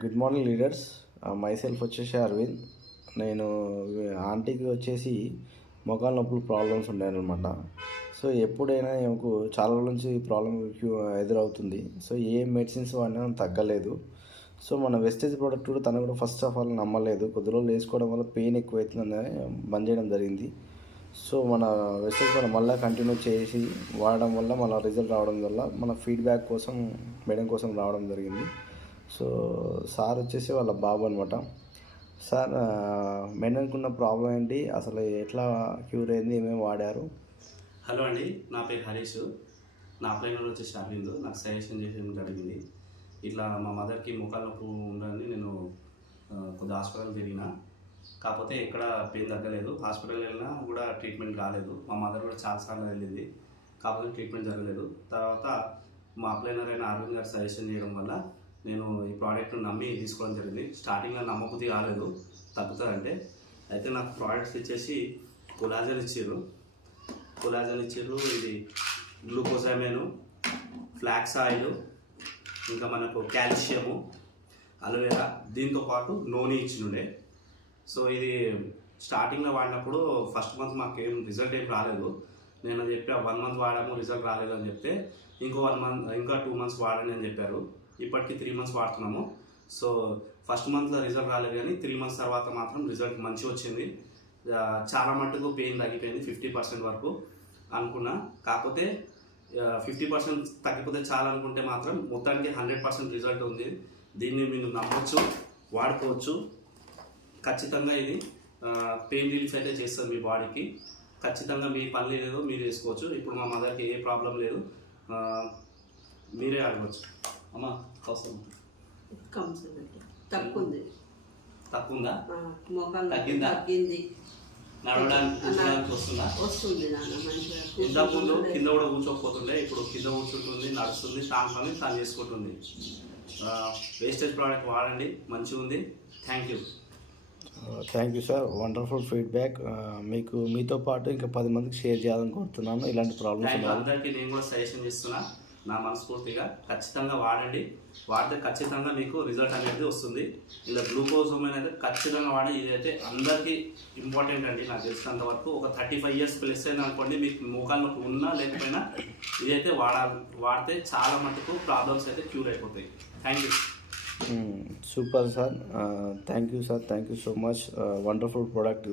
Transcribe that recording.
Good morning leaders. Myself వచ్చేసి అరవింద్. నేను ఆంటీకి వచ్చేసి మోకాళ్ళ నొప్పులు ప్రాబ్లమ్స్ ఉన్నాయన్నమాట. సో ఎప్పుడైనా నాకు చాలా రోజుల నుంచి ఈ ప్రాబ్లం ఎదురవుతుంది. సో ఏ మెడిసిన్స్ వాడినా తగ్గలేదు. సో మన వెస్టేజ్ ప్రోడక్ట్ కూడా తను కూడా ఫస్ట్ ఆఫ్ ఆల్ నమ్మలేదు. కొద్ది రోజులు వేసుకోవడం వల్ల పెయిన్ ఎక్కువ అవుతుందని బంద్ చేయడం జరిగింది. సో మన వెస్టేజ్ ప్రోడక్ట్ మళ్ళీ కంటిన్యూ చేసి వాడడం వల్ల మన రిజల్ట్ రావడం వల్ల మన ఫీడ్బ్యాక్ కోసం మేడం కోసం రావడం జరిగింది. సో సార్ వచ్చేసి వాళ్ళ బాబు అనమాట. సార్ మేడంకి ఉన్న ప్రాబ్లం ఏంటి, అసలు ఎట్లా క్యూర్ అయింది, ఏమేమి వాడారు? హలో అండి, నా పేరు హరీష్. నా అప్లైనర్ వచ్చేసి అరవింద్. నాకు సజెషన్ చేయడం జరిగింది. ఇట్లా మా మదర్కి ముఖాల నొప్పి ఉందని నేను కొద్ది హాస్పిటల్ తిరిగిన, కాకపోతే ఎక్కడ పెయిన్ తగ్గలేదు. హాస్పిటల్ వెళ్ళినా కూడా ట్రీట్మెంట్ కాలేదు. మా మదర్ కూడా చాలాసార్లు వెళ్ళింది, కాకపోతే ట్రీట్మెంట్ జరగలేదు. తర్వాత మా అప్లైనర్ అయిన అరవింద్ గారు సజెషన్ చేయడం వల్ల నేను ఈ ప్రోడక్ట్ను నమ్మి తీసుకోవడం జరిగింది. స్టార్టింగ్లో నమ్మబుద్ధి కాలేదు తగ్గుతుందంటే. అయితే నాకు ప్రోడక్ట్స్ ఇచ్చేసి కొలాజన్ ఇచ్చారు. ఇది గ్లూకోజామైన్, ఫ్లాక్స్ ఆయిల్, ఇంకా మనకు కాల్షియము, అలోవెరా, దీంతో పాటు నూనె ఇచ్చినుండే. సో ఇది స్టార్టింగ్లో వాడినప్పుడు ఫస్ట్ మంత్ మాకేం రిజల్ట్ ఏం రాలేదు. నేను చెప్పా 1 మంత్ వాడాము, రిజల్ట్ రాలేదు అని చెప్తే ఇంకా 2 మంత్స్ వాడండి అని చెప్పారు. ఇప్పటికి 3 మంత్స్ వాడుతున్నాము. సో ఫస్ట్ మంత్లో రిజల్ట్ రాలేదు, కానీ 3 మంత్స్ తర్వాత మాత్రం రిజల్ట్ మంచిగా వచ్చింది. చాలా మట్టుకు పెయిన్ తగ్గిపోయింది, 50% వరకు అనుకున్నా. కాకపోతే 50% తగ్గిపోతే చాలా అనుకుంటే మాత్రం మొత్తానికి 100% రిజల్ట్ ఉంది. దీన్ని మీరు నమ్మొచ్చు, వాడుకోవచ్చు. ఖచ్చితంగా ఇది పెయిన్ రిలీఫ్ అయితే చేస్తుంది మీ బాడీకి. ఖచ్చితంగా మీ పని లేదో మీరు వేసుకోవచ్చు. ఇప్పుడు మా మదర్కి ఏ ప్రాబ్లం లేదు, మీరే అడగవచ్చు. అమ్మా అవసరం తక్కువందా? తగ్గిందా? నడవడానికి వస్తుంది. ఇంతకుముందు కింద కూడా కూర్చోకపోతుండే, ఇప్పుడు కింద కూర్చుంటుంది, నడుస్తుంది, తాను పని తాను చేసుకుంటుంది. వేస్టేజ్ ప్రోడక్ట్ వాడండి, మంచిగా ఉంది. Thank you sir, wonderful feedback. మీతో పాటు ఇంకా 10 మందికి షేర్ చేయాలని కోరుతున్నాను. ఇలాంటి ప్రాబ్లమ్స్ అందరికీ నేను కూడా సజెషన్ చేస్తున్నా, నా మనస్ఫూర్తిగా. ఖచ్చితంగా వాడండి. వాడితే ఖచ్చితంగా మీకు రిజల్ట్ అనేది వస్తుంది. ఇలా గ్లూకోజోమైన్ అయితే ఖచ్చితంగా వాడి. ఇదైతే అందరికీ ఇంపార్టెంట్ అండి. నాకు తెలిసినంత వరకు ఒక 35 ఇయర్స్ ప్లస్ అయింది అనుకోండి, మీకు మోకాళ్ళ నొప్పి ఉన్నా లేకపోయినా ఇదైతే వాడితే చాలా మటుకు ప్రాబ్లమ్స్ అయితే క్యూర్ అయిపోతాయి. Thank you. Super sir, thank you sir, thank you so much. Wonderful product.